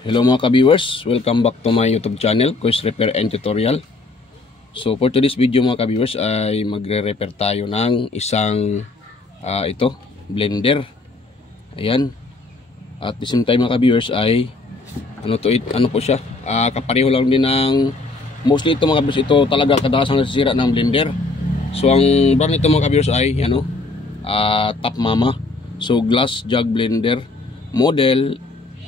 Hello mga ka-viewers, welcome back to my YouTube channel, Quiz Repair and Tutorial. So for today's video mga ka-viewers ay magre-repair tayo ng isang blender. Ayan. At the same time mga ka-viewers ay ano po siya? Kapareho lang din ng mostly ito mga ka-viewers, ito talaga kadalasan nasisira ng blender. So ang brand nito mga ka-viewers ay Top Mama. So glass jug blender, model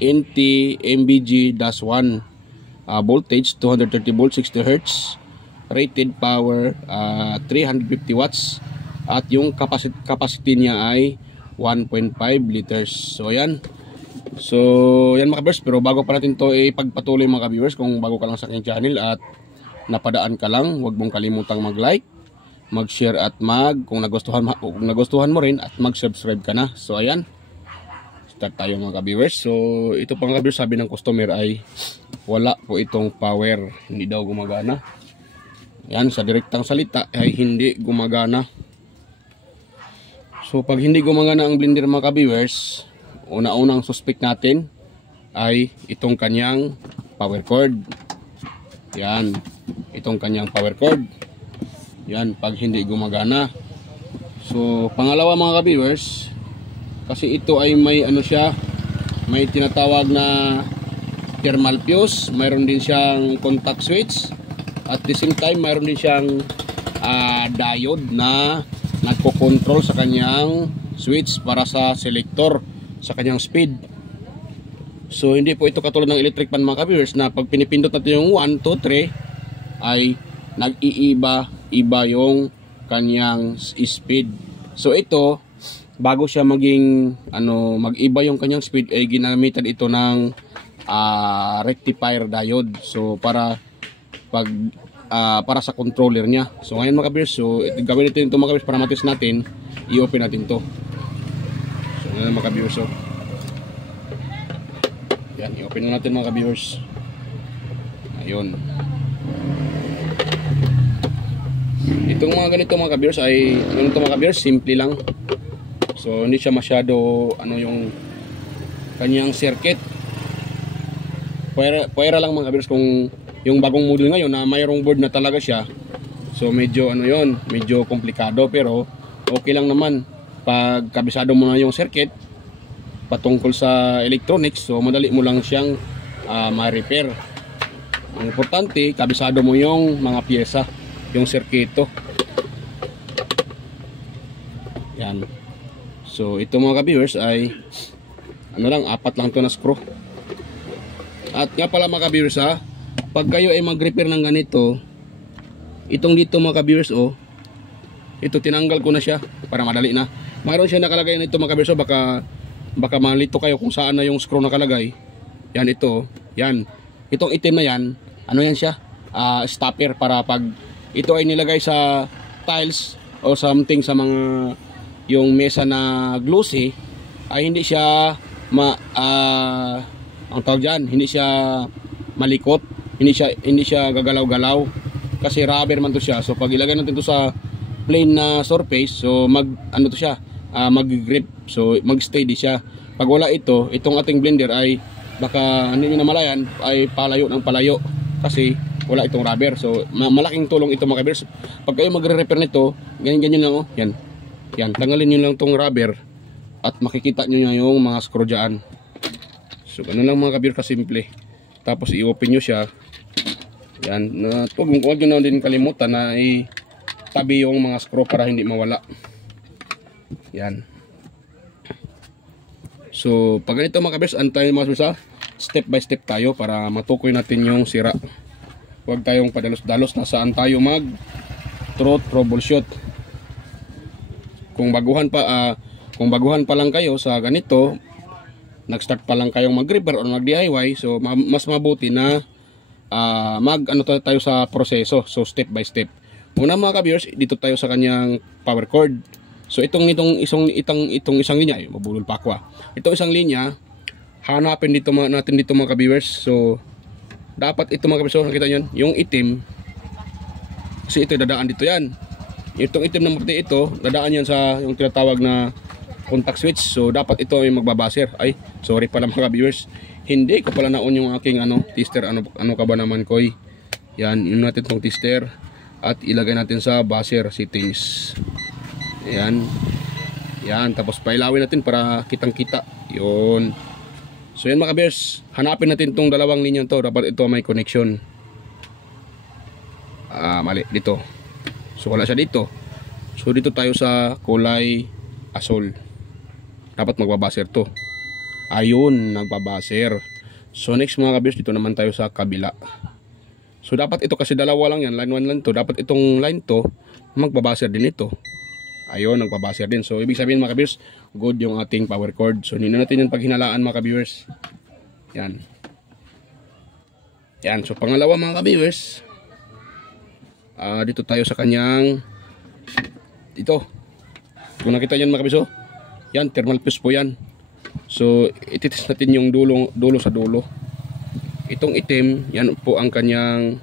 NT MBG-1, voltage 230 volts 60 Hz, rated power 350 watts, at yung capacity niya ay 1.5 liters. So ayan. So yan mga viewers, pero bago pa natin to ipagpatuloy mga viewers, kung bago ka lang sa aking channel at napadaan ka lang, huwag mong kalimutang mag-like, mag-share at kung nagustuhan mo rin at mag-subscribe ka na. So ayan. Start tayo mga ka-viewers. So ito pang ka-viewers, sabi ng customer ay wala po itong power, hindi daw gumagana. Yan, sa direktang salita ay hindi gumagana. So pag hindi gumagana ang blender mga ka-viewers, una-unang suspect natin ay itong kanyang power cord. Yan, itong kanyang power cord. Yan, pag hindi gumagana. So pangalawa mga ka-viewers, kasi ito ay may may tinatawag na thermal fuse, mayroon din siyang contact switch, at the same time mayroon din siyang diode na nagko-control sa kanyang switch para sa selector sa kanyang speed. So hindi po ito katulad ng electric fan mga ka-viewers na pag pinipindot natin yung 1, 2, 3 ay nag-iiba yung kanyang speed. So ito, bago siya maging mag-iba yung kanyang speed, ay ginamitan ito ng rectifier diode. So para sa controller niya. So ngayon mga ka-viewers, so gawin natin ito mga ka-viewers para matest natin, i-open natin to. So ngayon mga ka-viewers, so yan, i-open na natin mga ka-viewers. Ayun. Itong mga ganito mga ka-viewers ay mga ka-viewers, simple lang. So hindi siya masyado yung kanyang circuit. Puwera lang mga ka-viewers kung yung bagong model ngayon na mayroong board na talaga siya. So medyo medyo komplikado, pero okay lang naman pag kabisado mo na yung circuit patungkol sa electronics. So madali mo lang siyang ma-repair. Ang importante, kabisado mo yung mga piyesa, yung circuito. Yan. So ito mga ka-viewers ay apat lang to na screw. At nga pala mga ka-viewers, pag kayo ay mag-repair ng ganito, itong dito mga ka-viewers, ito tinanggal ko na siya para madali na. Mayroon siya nakalagay nito mga ka-viewers, baka malito kayo kung saan na yung screw nakalagay. Yan ito, yan. Itong itim na yan, yan siya? Stopper para pag ito ay nilagay sa tiles o something sa mga yung mesa na glossy, ay hindi siya ang tawag dyan, hindi siya malikot, hindi siya gagalaw-galaw kasi rubber man to siya. So pag ilagay natin to sa plain na surface, so mag-grip, so mag-stay di siya. Pag wala itong ating blender ay baka hindi nyo namalayan ay palayo ng palayo kasi wala itong rubber. So malaking tulong ito mga ka-viewers. Pag kayo magre-repair nito, ganyan lang yan, tanggalin nyo lang tong rubber at makikita nyo yung mga screw dyan. So ganun lang mga ka-viewers, kasimple. Tapos i-open nyo siya. Yan, huwag nyo na din kalimutan na itabi yung mga screw para hindi mawala. Yan. So pag ganito mga ka-viewers, antayin mga ka-viewers, step by step tayo para matukoy natin yung sira. Huwag tayong padalos-dalos na saan tayo troubleshoot. Kung baguhan pa lang kayo sa ganito, nag-start pa lang kayong mag-repair o mag-DIY, so mas mabuti na tayo sa proseso. So step by step. Una mga ka-viewers, dito tayo sa kanyang power cord. So itong isang linya, mabulol pa ako. Itong isang linya, hanapin natin dito mga ka-viewers. So dapat ito mga ka-viewers, nakita nyo yung itim, kasi ito dadaan dito yan. Itong itim na puti ito, dadaan yan sa yung tinatawag na contact switch. So dapat ito ay magbabaser. Ay, sorry pala mga viewers. Hindi ko pala naon yung aking tester. Ano ka ba naman, Koy? Yan, yun natin tong tester at ilagay natin sa buzzer settings. Yan. Yan, tapos pailawin natin para kitang-kita. Yun. So yan mga viewers, hanapin natin tong dalawang linya to. Dapat ito may connection. Mali dito. So wala siya dito. So dito tayo sa kulay asol. Dapat magbabaser to. Ayun, nagbabaser. So next mga kabiyos, dito naman tayo sa kabila. So dapat ito kasi dalawa lang yan, line 1 lang to. Dapat itong line to magbabaser din ito. Ayun, nagbabaser din. So ibig sabihin mga kabiyos, good yung ating power cord. So nino natin yung paghinalaan mga kabiyos. Yan. Yan, so pangalawa mga kabiyos, dito tayo sa kanyang ito. Kung nakita nyo mga kabiyos, yan, thermal fuse po yan. So ititest natin yung dulo sa dulo. Itong itim, yan po ang kanyang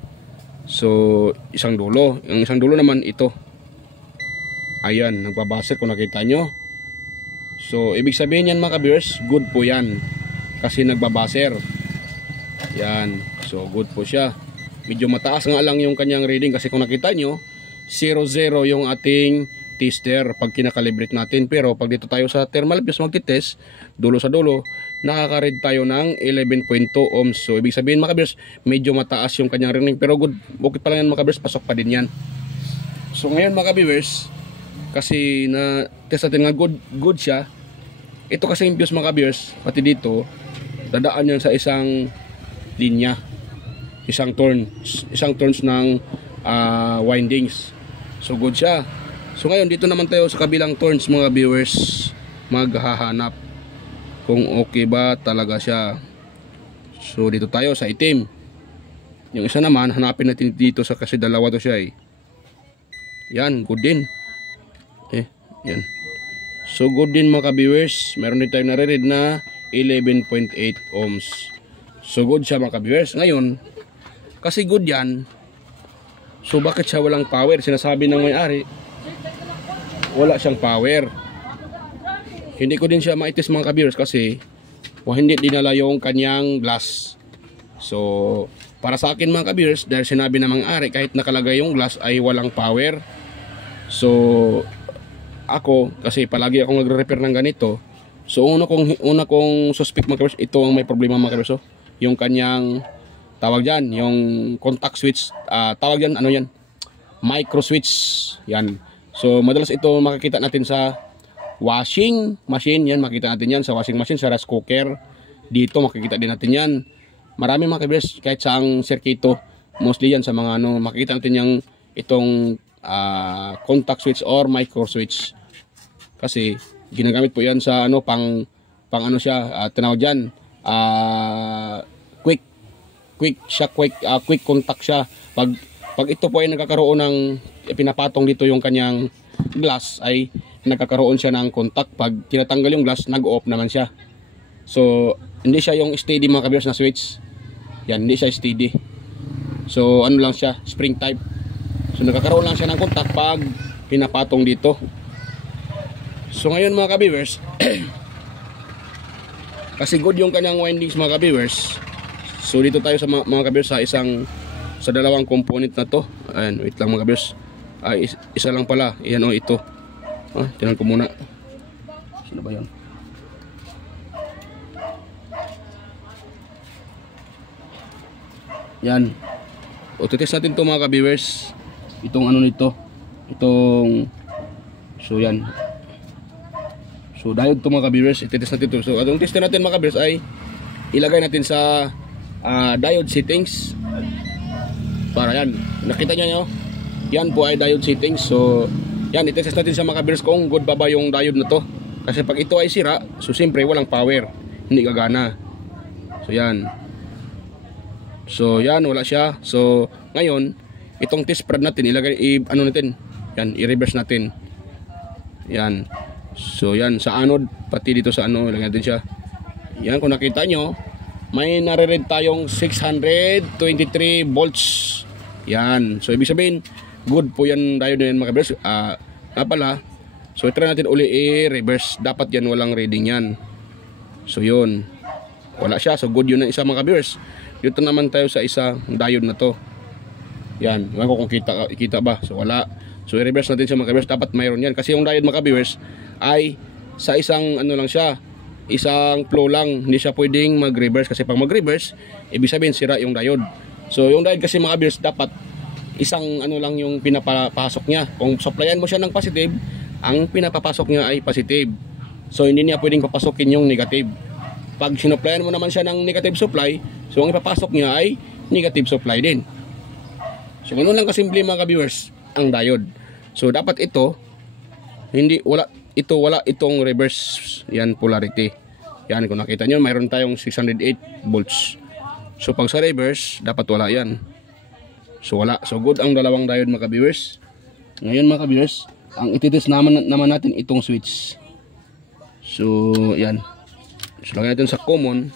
isang dulo. Yung isang dulo naman ito. Ayan, nagbabaser kung nakita nyo. So ibig sabihin yan mga kabiyos, good po yan kasi nagbabaser. Yan, so good po siya. Medyo mataas nga lang yung kanyang reading kasi kung nakita nyo 0-0 yung ating tester pag kinakalibrate natin. Pero pag dito tayo sa thermal fuse magtitest, dulo sa dulo, nakaka-read tayo ng 11.2 ohms. So ibig sabihin mga kabiyos, medyo mataas yung kanyang reading. Pero good, okay pa lang yan mga kabiyos, pasok pa din yan. So ngayon mga kabiyos, kasi na test natin nga good siya. Ito kasi yung fuse mga kabiyos, pati dito, dadaan yan sa isang linya. Isang turns ng windings. So good siya. So ngayon dito naman tayo sa kabilang turns mga viewers, maghahanap kung okay ba talaga siya. So dito tayo sa itim. Yung isa naman hanapin natin dito sa, kasi dalawa to siya eh. Yan, good din. Yan. So good din mga viewers. Meron din tayo nare-read na 11.8 ohms. So good siya mga viewers. Ngayon, kasi good yan, so bakit siya walang power? Sinasabi ng may-ari, wala siyang power. Hindi ko din siya maitis mga kabiyers kasi hindi dinala yung kanyang glass. So para sa akin mga kabiyers, dahil sinabi ng may-ari kahit nakalagay yung glass ay walang power. So ako, kasi palagi akong nagre-repair ng ganito, so una kong suspect mga kabiyers, ito ang may problema mga kabiyers. Yung kanyang tawag dyan, yung contact switch, tawag dyan, ano yan, micro switch. Yan. So madalas ito makikita natin sa washing machine. Yan, makikita natin yan sa washing machine, sa rice cooker. Dito makikita din natin yan. Marami mga kabiyers, kahit sa ang circuito, mostly yan sa mga makikita natin yung itong contact switch or micro switch. Kasi ginagamit po yan sa pang ano siya, tinawag dyan, quick contact siya. Pag ito po ay nagkakaroon ng pinapatong dito yung kanyang glass, ay nagkakaroon siya ng contact. Pag tinatanggal yung glass, nag-off naman siya. So hindi siya yung steady mga kabiyers na switch. Yan, hindi siya steady. So ano lang siya, spring type. So nagkakaroon lang siya ng contact pag pinapatong dito. So ngayon mga kabiyers, kasi good yung kanyang windings mga kabiyers. So dito tayo sa mga kabiyers sa dalawang component na to. Ayan, wait lang mga kabiyers. Isa lang pala. Ayan ito. Tingnan ko muna. Sino ba 'yon? Yan. O test natin to mga kabiyers. Itong nito. So yan. So diode to mga kabiyers. I-test natin to. So atong test natin mga kabiyers ay ilagay natin sa diode settings. Para yan, nakita nyo, yan po ay diode settings. So yan, i-test natin sa mga kabiyers kung good ba yung diode na to. Kasi pag ito ay sira, so siyempre walang power, hindi gagana. So yan. So yan, wala siya. So ngayon, itong test prod natin, natin, yan, i-reverse natin. Yan. So yan, sa anode, pati dito sa ilagay natin siya. Yan, kung nakita nyo, may nare-read tayong 623 volts. Yan. So ibig sabihin, good po yan diode na yan mga kabiyers. Pala, So try natin uli i-reverse. Dapat yan walang reading yan. So yun, wala siya. So good yun ang isa mga ka-viewers. Dito naman tayo sa isa diode na to. Yan, ewan ko kung kita ba. So wala. So i-reverse natin siya mga ka-viewers. Dapat mayroon yan. Kasi yung diode mga ka-viewers ay sa isang ano lang siya, isang flow lang. Hindi siya pwedeng mag-reverse. Kasi pag mag-reverse, ibig sabihin sira yung diode. So yung diode kasi mga ka-viewers, dapat isang ano lang yung pinapasok niya. Kung supplyan mo siya ng positive, ang pinapapasok niya ay positive. So hindi niya pwedeng papasokin yung negative. Pag sinupplyan mo naman siya ng negative supply, so ang ipapasok niya ay negative supply din. So ganun lang kasimple mga ka-viewers ang diode. So dapat ito wala itong reverse yan polarity. Yan kung nakita niyo mayroon tayong 608 volts. So pag sa reverse dapat wala yan. So wala. So good ang dalawang diode mga ka-viewers. Ngayon mga ka-viewers, ang ititest naman natin itong switch. So yan. So lagyan natin sa common.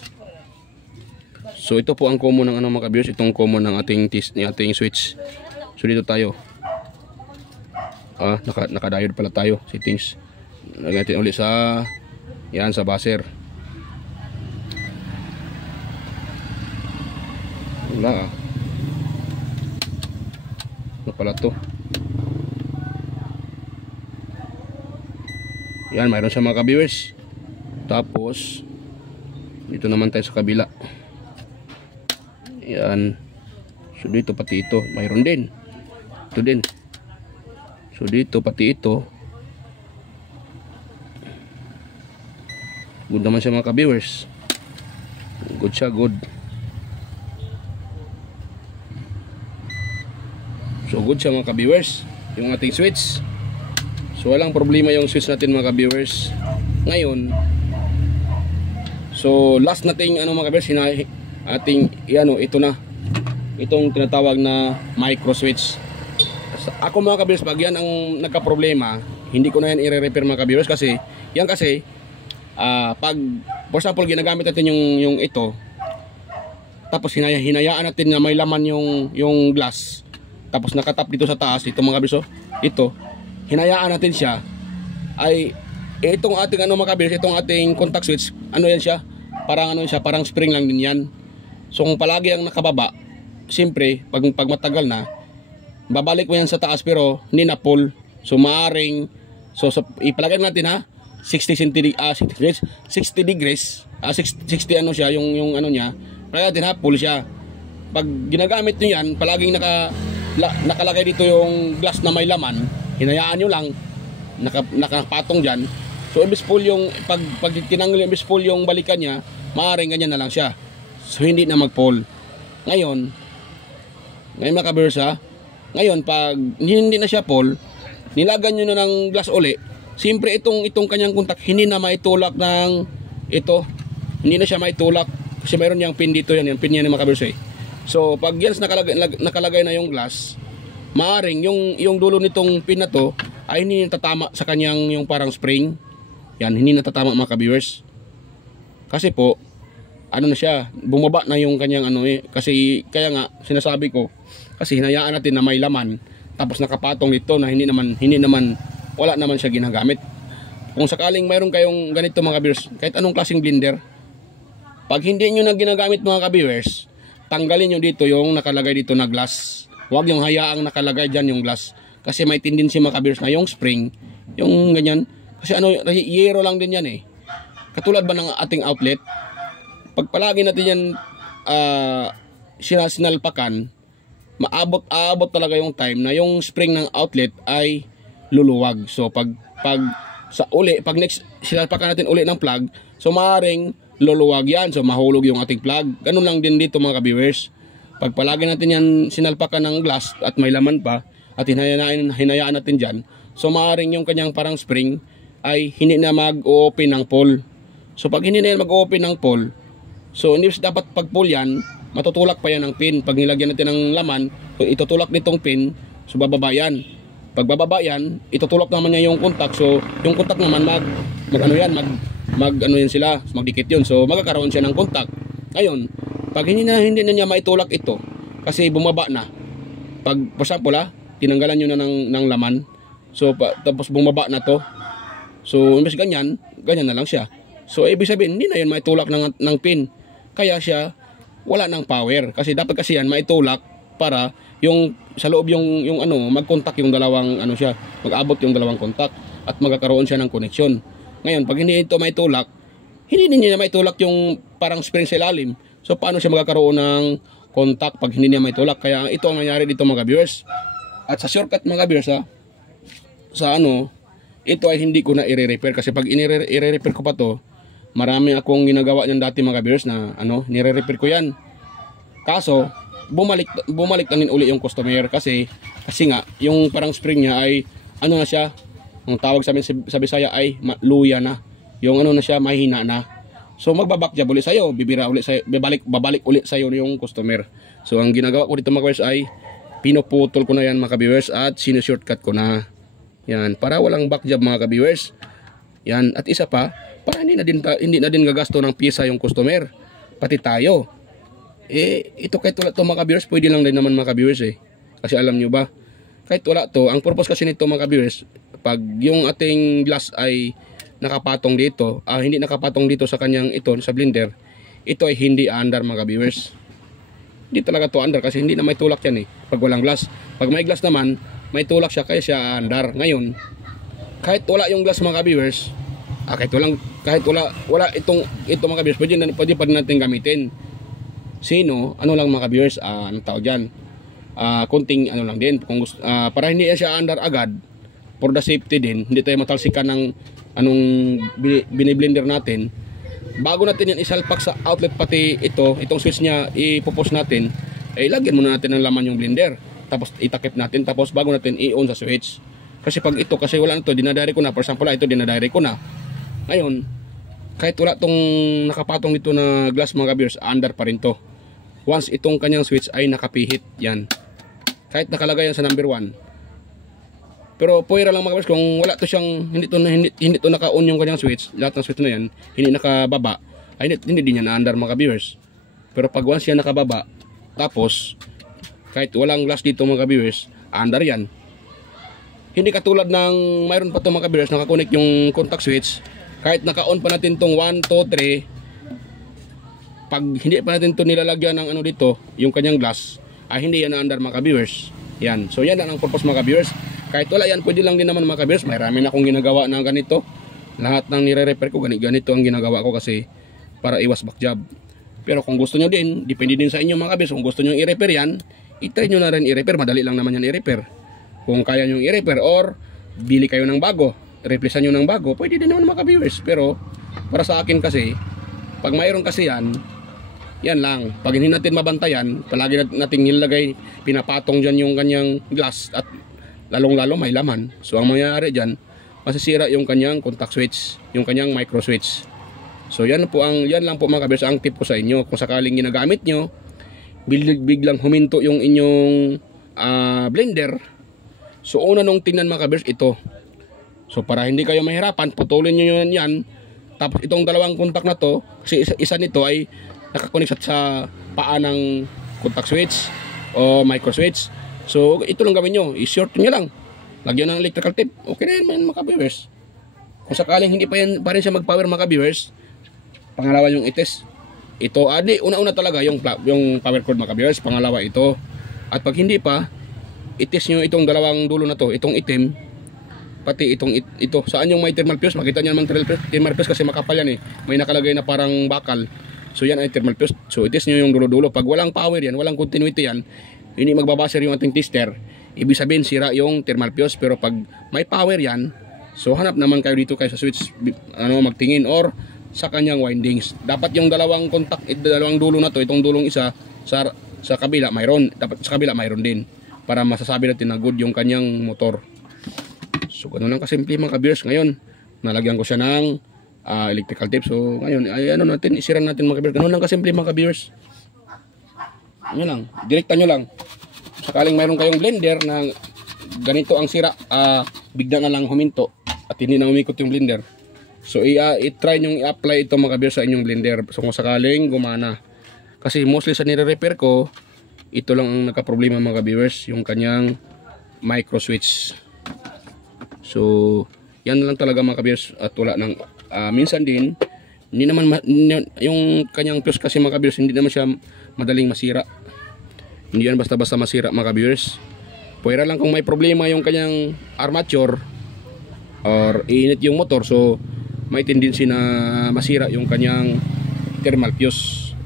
So ito po ang common ng mga ka-viewers, itong common ng ating switch. So dito tayo. Naka-diode pala tayo, settings. Lagyan natin ulit sa yan sa buzzer. Wala. Ano pala to? Yan, mayroon siya mga ka-viewers. Tapos dito naman tayo sa kabila. Yan. So dito pati ito, mayroon din. Ito din. So dito pati ito. Good naman siya mga ka-viewers. Good siya, good. So good siya mga ka-viewers, yung ating switch. So walang problema yung switch natin mga ka-viewers. Ngayon, so last nating mga ka-viewers, ating ito na. Itong tinatawag na micro switch. Ako mga ka-viewers, pag yan ang nagka-problema, hindi ko na yan i-repair mga ka-viewers kasi pag for example ginagamit natin yung ito, tapos hinayaan natin na may laman yung glass, tapos nakatap dito sa taas, ito mga ka-viewers, ito hinayaan natin siya, ay itong ating mga ka-viewers, itong ating contact switch, yan siya, parang spring lang din yan. So kung palagi ang nakababa, siyempre pag matagal na, babalik mo yan sa taas pero hindi na pull. So maaring ipalagay natin 60 degrees, 60 siya, yung niya, palagay natin pull siya. Pag ginagamit niyo yan, palaging nakalagay dito yung glass na may laman, hinayaan nyo lang, nakapatong dyan. So imbis pull yung, pag tinanggal imbis pull yung balikan niya, maaring ganyan na lang siya. So hindi na mag-pull. Ngayon mga ka-viewers, ngayon pag hindi na siya pull, nilagan nyo na ng glass uli, siyempre itong kanyang contact hindi na maitulak ng ito, hindi na siya maitulak kasi mayroon niyang pin dito, yung pin niya ni mga ka-viewers. So pag yan nakalagay na yung glass, maaring yung dulo nitong pin na to ay hindi natatama sa kanyang yung parang spring. Yan, hindi natatama mga ka-viewers. Kasi po na siya, bumaba na yung kanyang kasi kaya nga sinasabi ko, kasi hinayaan natin na may laman, tapos nakapatong dito na hindi naman wala naman siya ginagamit. Kung sakaling mayroon kayong ganito mga ka-viewers, kahit anong klaseng blender, pag hindi nyo na ginagamit mga ka-viewers, tanggalin nyo dito yung nakalagay dito na glass. Huwag yung hayaang nakalagay dyan yung glass, kasi may tendency mga ka-viewers na yung spring, yung ganyan, kasi yero lang din yan katulad ba ng ating outlet, pag palagi natin yan sinalpakan, maabot talaga yung time na yung spring ng outlet ay luluwag. So pag next sinalpakan natin uli ng plug, so maaaring luluwag yan, so mahulog yung ating plug. Ganun lang din dito mga ka-viewers. Pag palagi natin yan sinalpakan ng glass at may laman pa at hinayaan natin dyan, so maaaring yung kanyang parang spring ay hindi na mag-open ng pole. So pag hindi na mag-open ng pole, so hindi dapat pag pull yan, matutulak pa yan ng pin. Pag nilagyan natin ng laman, so itutulak nitong pin, so bababa yan. Pag bababa yan, itutulak naman niya yung contact. So yung contact naman yan sila, magdikit yun. So magkakaroon siya ng contact. Ngayon, pag hindi na niya maitulak ito, kasi bumaba na. Pag for example tinanggalan nyo na ng laman, so tapos bumaba na to, So imbes ganyan na lang siya. So ibig sabihin hindi na yan maitulak ng pin. Kaya siya wala ng power kasi dapat kasi yan maitulak para yung sa loob yung ano mag-contact yung dalawang ano siya, mag-abot yung dalawang contact at magkakaroon siya ng connection. Ngayon pag hindi ito maitulak, hindi niya maitulak yung parang spring sa ilalim. So paano siya magkakaroon ng contact pag hindi niya maitulak? Kaya ito ang nangyari dito mga viewers. At sa shortcut mga viewers sa ano, ito ay hindi ko na i-repair kasi pag i-repair ko pa to, marami akong ginagawa niyan dati mga viewers na ano, nire-repair ko yan. Kaso bumalik lang din uli yung customer kasi nga yung parang spring niya ay ano na siya, ang tawag sa amin sa Bisaya ay luya na. Yung ano na siya, mahina na. So magbaback job ulit sa'yo, bibira ulit sa'yo, babalik ulit sa'yo yung customer. So ang ginagawa ko dito mga viewers ay pinuputol ko na yan mga viewers at sinishortcut ko na. Yan, para walang back job mga viewers. Yan, at isa pa, para hindi na din gagasto ng piyesa yung customer, pati tayo. Ito kahit wala to mga viewers, pwede lang din naman mga viewers Kasi alam nyo ba, kahit wala to, ang purpose kasi nito mga viewers, pag yung ating glass ay nakapatong dito, hindi nakapatong dito sa kanyang ito, sa blender, ito ay hindi under mga viewers. Hindi talaga to under kasi hindi na may tulak yan pag walang glass. Pag may glass naman, may tulak siya kaya siya under. Ngayon, kahit wala yung glass mga viewers, kahit wala itong mga viewers, pwede pa rin natin gamitin. Sino, ano lang mga viewers, ano tawag dyan, kunting ano lang din, kung gusto, para hindi siya under agad, for the safety din, hindi tayo matalsikan ng anong biniblender natin. Bago natin yan isalpak sa outlet, pati itong switch niya ipupos natin, lagyan muna natin ng laman yung blender, tapos itakip natin, tapos bago natin i-on sa switch. Kasi pag kasi wala nito, dinadire ko na, for example ito dinadire ko na, ngayon kahit wala tong nakapatong dito na glass mga viewers, under pa rin to once itong kanyang switch ay nakapihit yan, kahit nakalagay yan sa number 1. Pero puwera lang mga viewers kung wala to siyang hindi to naka-on yung kanyang switch, lahat ng switch na yan hindi nakababa, ay hindi din yan na-under mga viewers. Pero pag once yan nakababa, tapos kahit walang glass dito mga viewers, under yan. Hindi katulad ng mayroon pa to mga viewers, naka-connect yung contact switch, kahit naka-on pa natin tong 1, 2, 3, pag hindi pa natin to nilalagyan ng ano dito, yung kanyang glass, ay hindi yan na-under mga viewers. Yan, so yan lang ang purpose mga viewers. Kahit wala yan, pwede lang din naman mga viewers. Marami na akong ginagawa na ganito. Lahat ng nire-repair ko, ganito ang ginagawa ko kasi para iwas back job. Pero kung gusto nyo din, depende din sa inyo mga viewers. Kung gusto nyo i-repair yan, itry nyo na rin i-repair. Madali lang naman yan i-repair. Kung kaya nyo i-repair or bili kayo ng bago, replacean nyo ng bago, pwede din naman mga viewers. Pero para sa akin kasi, pag mayroon kasi yan lang. Pag hindi natin mabantayan, palagi natin nilagay, pinapatong dyan yung kanyang glass at lalong-lalo may laman. So ang mangyayari dyan, masisira yung kanyang contact switch, yung kanyang micro switch. So yan lang po mga viewers ang tip ko sa inyo. Kung sakaling ginagamit nyo, biglang huminto yung inyong blender, so una nung tingnan mga viewers ito. So para hindi kayo mahirapan, putulin nyo yan. Tapos itong dalawang contact na to, kasi isa nito ay nakakonect sa paa ng contact switch o micro switch. So ito lang gawin nyo, i-short nyo lang, lagyan ng electrical tape, okay na yan mga viewers. Kung sakaling hindi pa rin siya mag-power mga viewers, pangalawa yung itest ito, una-una talaga yung power cord mga viewers, pangalawa ito. At pag hindi pa, itest nyo itong dalawang dulo na to, itong itim, pati ito. Saan yung may thermal fuse, makita nyo naman thermal fuse kasi makapal yan may nakalagay na parang bakal. So yan ay thermal fuse. So itest nyo yung dulo-dulo. Pag walang power yan, walang continuity yan, hindi magbabaser yung ating tester, ibig sabihin sira yung thermal fuse. Pero pag may power yan, so hanap naman kayo dito kayo sa switch, magtingin or sa kanyang windings. Dapat yung dalawang contact, dalawang dulo na to, itong dulong isa sa kabila mayroon, dapat sa kabila mayroon din, para masasabi natin na good yung kanyang motor. So ganun lang kasimple mga viewers. Ngayon nalagyan ko siya ng electrical tape. So ngayon ay isira natin mga viewers. Ganun lang kasimple mga viewers. Yun lang, direkta nyo lang. Sakaling mayroon kayong blender na ganito ang sira, bigla na lang huminto at hindi na umikot yung blender, so i-try nyo i-apply ito mga viewers sa inyong blender. So kung sakaling gumana, kasi mostly sa nire-repair ko, ito lang ang nagka-problema mga viewers, yung kanyang micro switch. So Yan lang talaga mga ka-viewers, at wala nang minsan din hindi naman yung kanyang fuse kasi mga ka-viewers, hindi naman siya madaling masira. Hindi yan basta-basta masira mga ka-viewers. Pwera lang kung may problema yung kanyang armature or iinit yung motor, so may tendency na masira yung kanyang thermal fuse.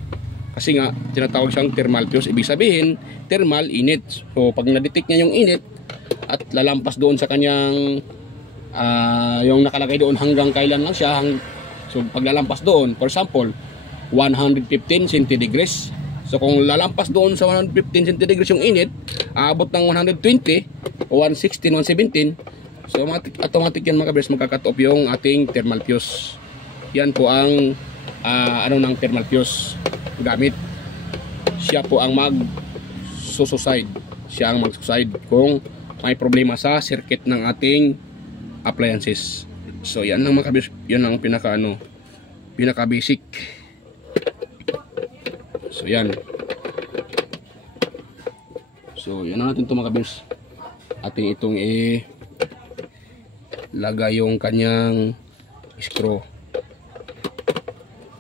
Kasi nga tinatawag siyang thermal fuse, ibig sabihin thermal, init. So pag na-detect niya yung init at lalampas doon sa kanyang yung nakalagay doon hanggang kailan lang siya, so pag lalampas doon, for example 115 centigrades, so kung lalampas doon sa 115 centigrades yung init, aabot ng 120 o 116, 117, so automatic yan mga ka-viewers, magka-cut off yung ating thermal fuse. Yan po ang ng thermal fuse gamit. Siya po ang mag-suicide, siya ang mag-suicide kung may problema sa circuit ng ating appliances. So yan lang mga ka-viewers, yan ang pinaka basic. So yan. So yan na natin ito mga ka-viewers. Ating itong lagay yung kanyang screw.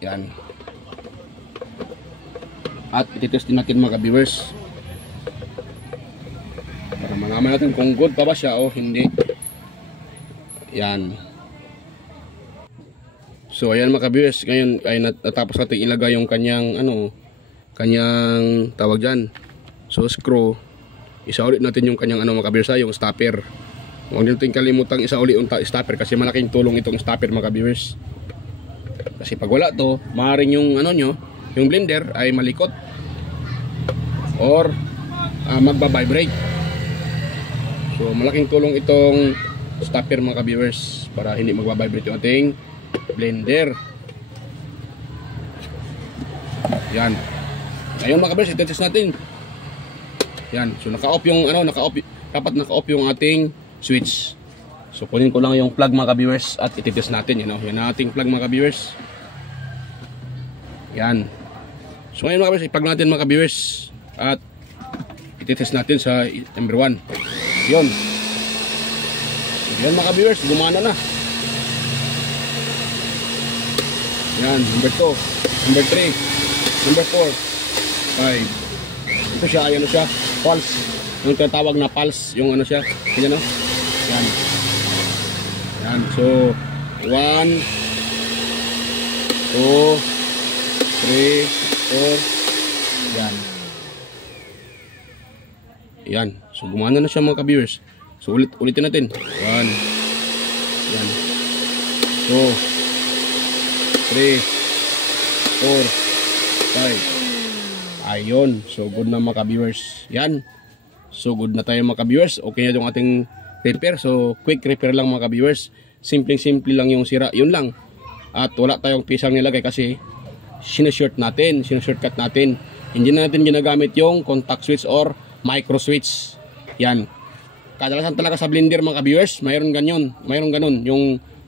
Yan. At ititest din natin mga ka-viewers para malaman natin kung good pa ba siya o hindi. Yan. So ayan mga ka-viewers, ngayon ay natapos natin ilagay yung kanyang kanyang tawag dyan, so screw. Isaulit natin yung kanyang mga ka-viewers, yung stopper. Huwag natin kalimutang isaulit yung stopper kasi malaking tulong itong stopper mga ka-viewers. Kasi pag wala to, maaaring yung yung blender ay malikot or magba-vibrate. So malaking tulong itong stopper mga ka-viewers para hindi magba-vibrate yung ating blender. Yan. Ayun mga ka-viewers, i-test natin. Yan. So naka-off yung dapat naka-off yung ating switch. So kunin ko lang yung plug mga ka-viewers at i-test natin, yan ang ating plug mga ka-viewers. Yan. So ngayon mga ka-viewers, i-plug natin mga ka-viewers at i-test natin sa number 1. Yun. Yan mga ka-viewers, gumana na. Yan, number 2, number 3, number 4, 5. Ito siya, ayan siya, pulse. Yung tinatawag na pulse, yung siya, ganyan Yan. Yan, so 1, 2, 3, 4. Yan. Yan, so gumana na siya mga ka-viewers. So ulitin natin. 1. Yan. 2, 3, 4, 5. Ayun. So good na mga ka-viewers. Yan. So good na tayo mga ka-viewers. Okay na yung ating repair. So quick repair lang mga ka-viewers. Simple lang yung sira. Yun lang. At wala tayong pisang nilagay kasi sinashort natin. Sinashortcut natin. Hindi na natin ginagamit yung contact switch or micro switch. Yan. Kadalasan talaga sa blender mga ka-viewers, mayroon ganyan. Mayroon ganun.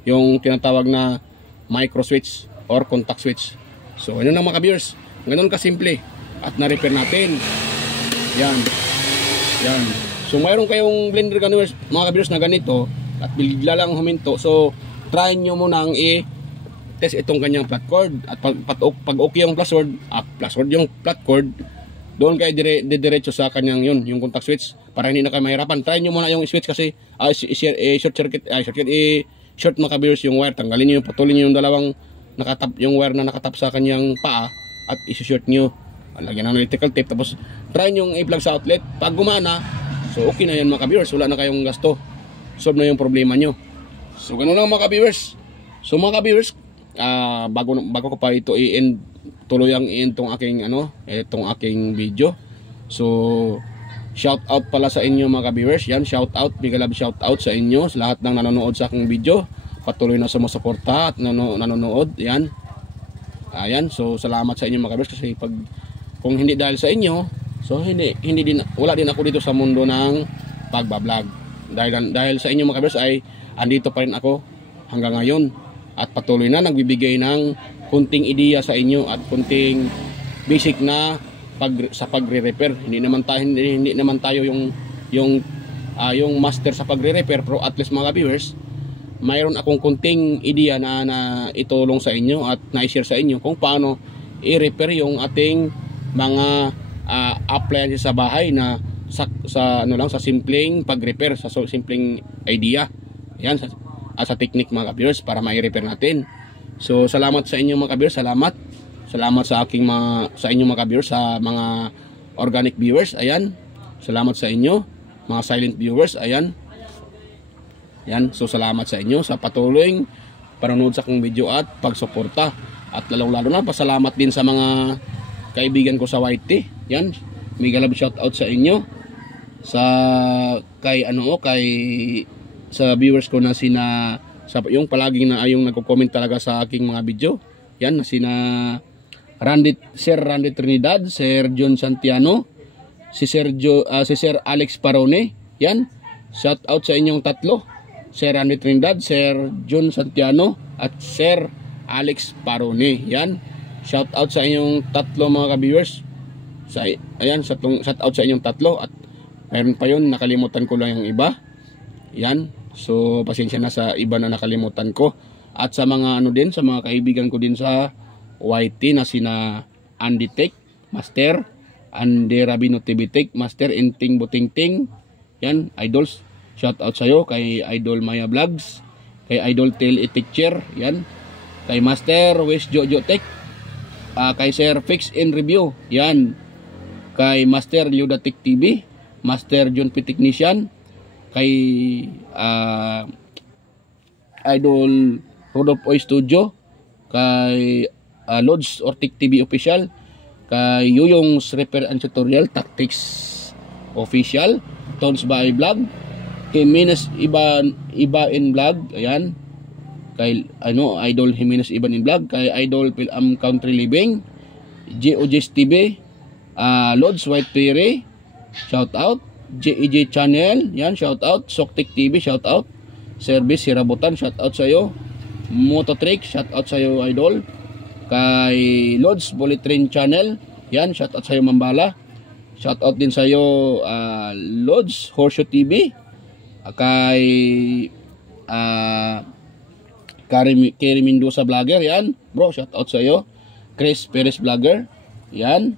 Yung tinatawag na micro switch or contact switch. So ano na mga ka-viewers, ganun kasimple at na-repair natin. Yan. Yan. So mayroon kayong blender ganun mga ka-viewers na ganito at bigla lang huminto. So try nyo munang i-test itong kanyang flat cord at pag okay yung flat cord yung flat cord, doon kayo diretso sa kanyang yung contact switch para hindi na kayo mahirapan. Try nyo muna yung switch kasi short mga ka-viewers yung wire. Tanggalin nyo putulin nyo yung dalawang yung wire na nakatap sa kanyang paa at isi-short nyo. Lagyan ng electrical tape tapos try nyo yung i-plug sa outlet. Pag gumana, so okay na yan mga ka-viewers. Wala na kayong gasto. Solve na yung problema nyo. So ganun lang mga ka-viewers. So mga ka-viewers, bago ko pa ito i-end, tuluyang i-end tong aking itong aking video. So shout out pala sa inyo mga ka-viewers. Yan, shout out, big love shout out sa inyo, sa lahat ng nanonood sa aking video. Patuloy na sumusuporta at nanonood. Yan. Ayan, so salamat sa inyo mga ka-viewers kasi kung hindi dahil sa inyo, so wala din ako dito sa mundo ng pagbablog. Dahil sa inyo mga ka-viewers ay andito pa rin ako hanggang ngayon at patuloy na nagbibigay ng kunting ideya sa inyo at kunting basic na sa pagre-repair. Hindi naman tayo yung master sa pagre-repair, pero at least mga viewers mayroon akong kunting ideya na itulong sa inyo at na-share sa inyo kung paano i-repair yung ating mga appliances sa bahay na sa simpleng pag-repair, sa simpleng idea. Yan, sa technique mga ka-viewers para ma-repair natin. So salamat sa inyo mga ka-viewers, salamat sa inyo mga ka-viewers, sa mga organic viewers. Ayan, salamat sa inyo mga silent viewers. Ayan, so salamat sa inyo sa patuloy panonood sa akong video at pagsuporta. At lalong-lalo na pasalamat din sa mga kaibigan ko sa YT. Yan, mega love shout out sa inyo, sa viewers ko na yung palaging na ayong nagko-comment talaga sa aking mga video. Yan, sina Sir Randy Trinidad, Sir John Santiano, si Sir Alex Parone. Yan, shout out sa inyong tatlo, Sir Randy Trinidad, Sir John Santiano at Sir Alex Parone. Yan, shout out sa inyong tatlo mga ka-viewers. Shout out sa inyong tatlo. At mayroon pa yun, nakalimutan ko lang yung iba. Yan, so pasensya na sa iba na nakalimutan ko. At sa mga sa mga kaibigan ko din sa YT na sina Andy Tech Master, Andy Rabino TV Tech Master, Inting Butingting. Yan, idols, shout out sa iyo, kay Idol Maya Vlogs, kay Idol Tail Teacher, yan, kay Master West Jojo Tech, kay Sir Fix in Review, yan, kay Master Liuda Tech TV, Master John P Technician, kay Idol Rodolph Oy Studio, kay Lodge Ortic TV Official, kay Yuyong's Repair and Tutorial Tactics Official, Tons by Vlog, kay Jimenez Iban in Vlog, ayan, kay Idol Jimenez Iban in Vlog, kay Idol Pilam Country Living, GOJ's TV, Lodge White Theory, shout out, JEJ Channel, yan, shout out, Soktik TV, shout out, Service Sirabutan, shout out sa iyo, Mototrick, shout out sa iyo Idol, kay Lodge Bullet Train Channel, yan, shout out sa iyo Mambala, shout out din sa iyo Lodge Horseshoe TV, kay Kerry Mendoza Vlogger, yan bro, shout out sa iyo, Chris Perez Vlogger, yan,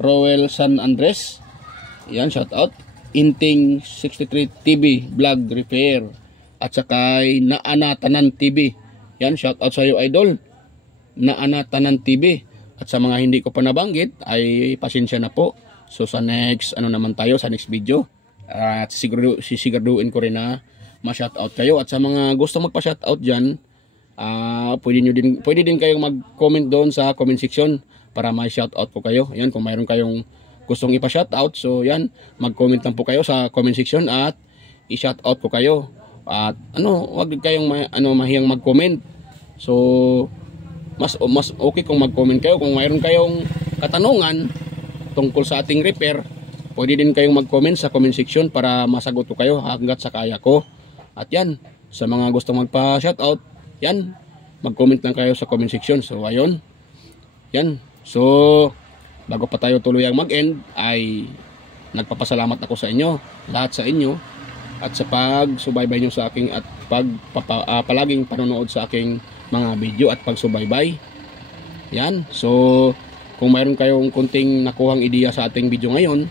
Roel San Andres, yan, shout out, Inting 63 TV Vlog Repair, at saka Naanatanan TV, yan, shout out sa iyo Idol Naanatanan TV. At sa mga hindi ko pa nabanggit ay pasensya na po. So sa next naman tayo sa next video, at sisiguraduhin ko rin na ma-shout out kayo. At sa mga gusto magpa-shout out diyan, pwede din kayong mag-comment doon sa comment section para ma-shout out ko kayo. Ayan, kung mayroon kayong gustong ipa-shout out, so yan, mag-comment lang po kayo sa comment section at i-shout out ko kayo. At wag kayong mahiyang mag-comment. So mas okay kung mag-comment kayo. Kung mayroon kayong katanungan tungkol sa ating repair, pwede din kayong mag-comment sa comment section para masagot ko kayo hanggat sa kaya ko. At yan, sa mga gustong magpa-shoutout, yan, mag-comment lang kayo sa comment section. So ayun, yan. So bago pa tayo tuluyang mag-end, ay nagpapasalamat ako sa inyo, lahat sa inyo, at sa pagsubaybay nyo sa aking at palaging panonood sa aking mga video at pagsubaybay. Yan, so kung mayroon kayong kunting nakuhang ideya sa ating video ngayon,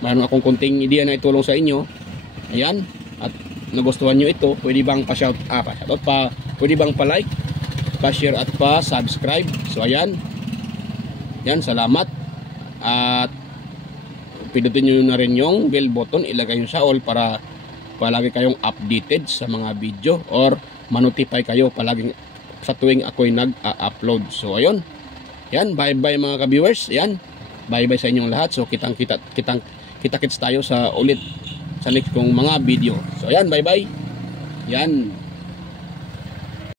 mayroon akong kunting ideya na itulong sa inyo, ayan, at nagustuhan nyo ito, pwede bang pwede bang pa-like, pa-share at pa-subscribe. So ayan, yan, salamat. At pindutin nyo na rin yung bell button, ilagay nyo sa all para palagi kayong updated sa mga video or manotify kayo palagi sa tuwing ako'y nag-upload. So ayun, yan, bye bye mga ka-viewers, yan, bye bye sa inyong lahat. So kita-kits tayo sa ulit sa next kong mga video. So yan, bye bye, yan.